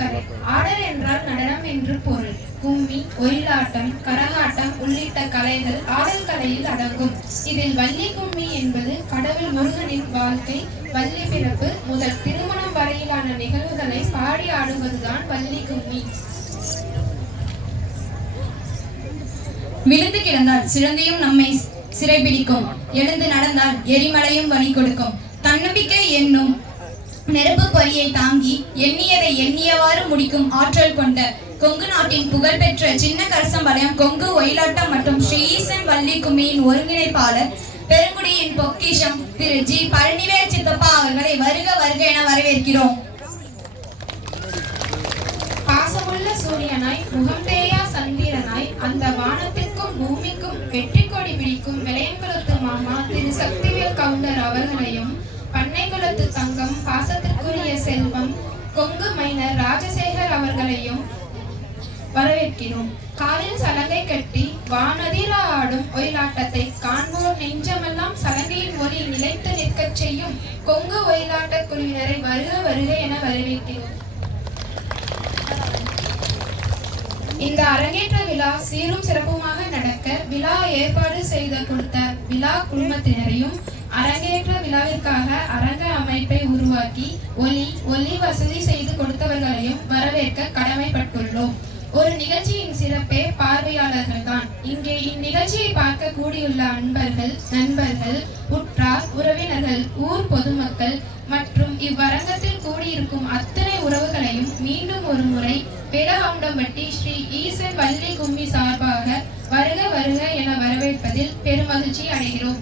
கலை. ஆடல் என்றால் நடனம் என்று பொருள். கும்மி, ஒயிலாட்டம், கரகாட்டம் உள்ளிட்ட கலைகள் ஆடல் கலையில் அடங்கும். இதில் வள்ளி கும்மி என்பது கடவுள் முருகனின் வாழ்க்கை, வள்ளி பிறப்பு முதல் திருமணம் வரையிலான நிகழ்வுகளை பாடி ஆடுவதுதான் வள்ளி கும்மி. விழுந்து கிடந்தால் சிறந்தையும் நம்மை சிறைபிடிக்கும், எழுந்து நடந்தால் எரிமலையும் வழி கொடுக்கும். தன்னம்பிக்கை என்னும் நெருப்பு பொறியை தாங்கி எண்ணியதை எண்ணியவாறு முடிக்கும் ஆற்றல் கொண்ட கொங்கு நாட்டின் புகழ்பெற்ற சின்ன கரசம்பாளையம் கொங்கு ஒயிலாட்டம் மற்றும் ஸ்ரீ ஈசன் வள்ளி கும்மியின் ஒருங்கிணைப்பாளர் பெருங்குடியின் பொக்கிஷம் திரு ஜி பழனிவேல் சித்தப்பா அவர்களை வருக வருக என வரவேற்கிறோம். பாசமுள்ள சூரியனாய், முகம்பேயா சந்திரனாய், அந்த வானத்திற்கும் பூமிக்கும் வெற்றி கொடி பிடிக்கும் விளையங்குளத்து மாமா திரு சக்திவேல் கவுண்டர் அவர்களையும், பண்ணைக்குளத்து தங்கம் பாசத்திற்குரிய செல்வம் கொங்கு மைனர் ராஜசேகர் அவர்களையும் வரவேற்கிறோம். காலில் சலங்கை கட்டி வானதிர ஆடும் ஒயிலாட்டத்தை காண்போர் நெஞ்சமெல்லாம் சலங்கையின் ஒலி நிலைத்து நிற்கச் செய்யும் கொங்கு ஒயிலாட்ட குழுவினரை வருக வருக என வரவேற்கிறோம். இந்த அரங்கேற்ற விழா சீரும் சிறப்புமாக நடக்க விழா ஏற்பாடு செய்து கொடுத்த விழா குழுமத்தினரையும், அரங்கேற்ற விழாவிற்காக அரங்க அமைப்பை உருவாக்கி ஒலி வசதி செய்து கொடுத்தவர்களையும் வரவேற்க கடமைப்பட்டுள்ளோம். ஒரு நிகழ்ச்சியின் சிறப்பே பார்வையாளர்கள் தான். இங்கே இந்நிகழ்ச்சியை பார்க்க கூடியுள்ள அன்பர்கள், நண்பர்கள், உற்றார் உறவினர்கள், ஊர் பொதுமக்கள் மற்றும் இவ்வரங்கத்தில் கூடியிருக்கும் அத்தனை உறவுகளையும் மீண்டும் ஒரு முறை பேடகவுண்டம்பட்டி ஸ்ரீ ஈசன் வள்ளி கும்மி சார்பாக வருக வருக என வரவேற்பதில் பெருமகிழ்ச்சி அடைகிறோம்.